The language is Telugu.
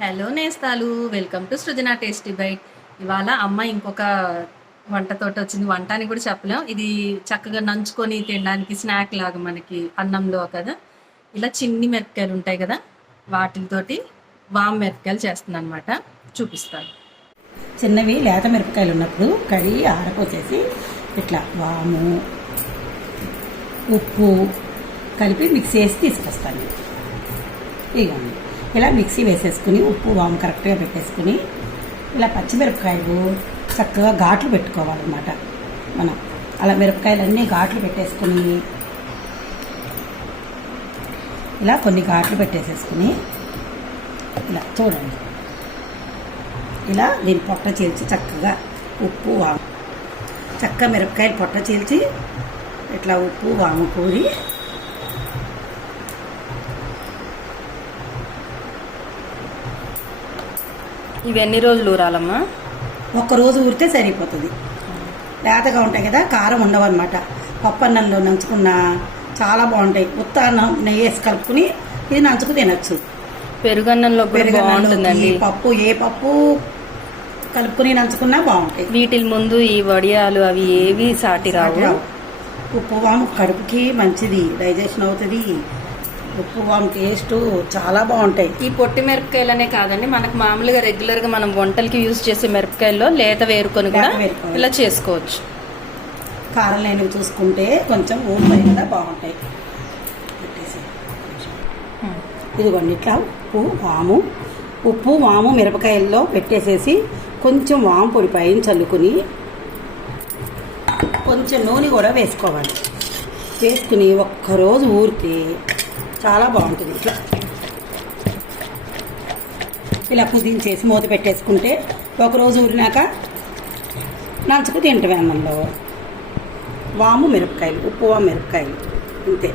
హలో నేస్తాలు, welcome to Srujana tasty bite. ఇవాళ అమ్మ ఇంకొక వంటతోటి వచ్చింది. వంట అని కూడా చెప్పలేం, ఇది చక్కగా నంచుకొని తినడానికి స్నాక్ లాగా మనకి అన్నంలో కదా. ఇలా చిన్ని మిరపకాయలు ఉంటాయి కదా, వాటితోటి వామ్ మిరపకాయలు చేస్తుంది అనమాట. చూపిస్తాను. చిన్నవి లేత మిరపకాయలు ఉన్నప్పుడు కడిగి ఆరపోసేసి ఇట్లా వాము ఉప్పు కలిపి మిక్సీ వేసి తీసుకొస్తాను. ఇవ్వండి, ఇలా మిక్సీ వేసేసుకుని ఉప్పు వాము కరెక్ట్గా పెట్టేసుకుని ఇలా పచ్చిమిరపకాయలు చక్కగా ఘాట్లు పెట్టుకోవాలన్నమాట. మనం అలా మిరపకాయలన్నీ ఘాట్లు పెట్టేసుకుని ఇలా కొన్ని ఘాట్లు పెట్టేసేసుకుని ఇలా చూడండి, ఇలా దీని పొట్ట చీల్చి చక్కగా ఉప్పు వాము చక్కగా మిరపకాయలు పొట్ట చీల్చి ఇట్లా ఉప్పు వాము కూరి ఇవి ఎన్ని రోజులు ఊరాలమ్మా? ఒక్కరోజు ఊరితే సరిపోతుంది. లేతగా ఉంటాయి కదా, కారం ఉండవన్నమాట. పప్పు అన్నంలో నంచుకున్న చాలా బాగుంటాయి. ఉత్తాన్నం నెయ్యి వేసి కలుపుకుని ఇది నంచుకు తినచ్చు. పెరుగన్నంలో పప్పు ఏ పప్పు కలుపుకుని నంచుకున్నా బాగుంటాయి. వీటి ముందు ఈ వడియాలు అవి ఏవి సాటి రావు. ఉప్పు వాము కడుపుకి మంచిది, డైజెషన్ అవుతుంది. ఉప్పు వాము టేస్ట్ చాలా బాగుంటాయి. ఈ పొట్టి మిరపకాయలనే కాదండి, మనకు మామూలుగా రెగ్యులర్ గా మనం వంటలకి యూజ్ చేసే మిరపకాయల్లో లేత వేరుకొని కూడా ఇలా చేసుకోవచ్చు. కారం లేనివి చూసుకుంటే కొంచెం ఊపిరి కూడా బాగుంటాయి. ఇదిగోండి, ఇట్లా ఉప్పు వాము మిరపకాయల్లో పెట్టేసేసి కొంచెం వాము పొడి పైన చల్లుకుని కొంచెం నూనె కూడా వేసుకోవాలి. వేసుకుని ఒక్కరోజు ఊరితే చాలా బాగుంటుంది. ఇలా కుదించేసి మూత పెట్టేసుకుంటే ఒకరోజు ఊరినాక నంచుకు తింటాం. అన్నంలో వాము మిరపకాయలు, ఉప్పు వాము మిరపకాయలు, ఇంతే.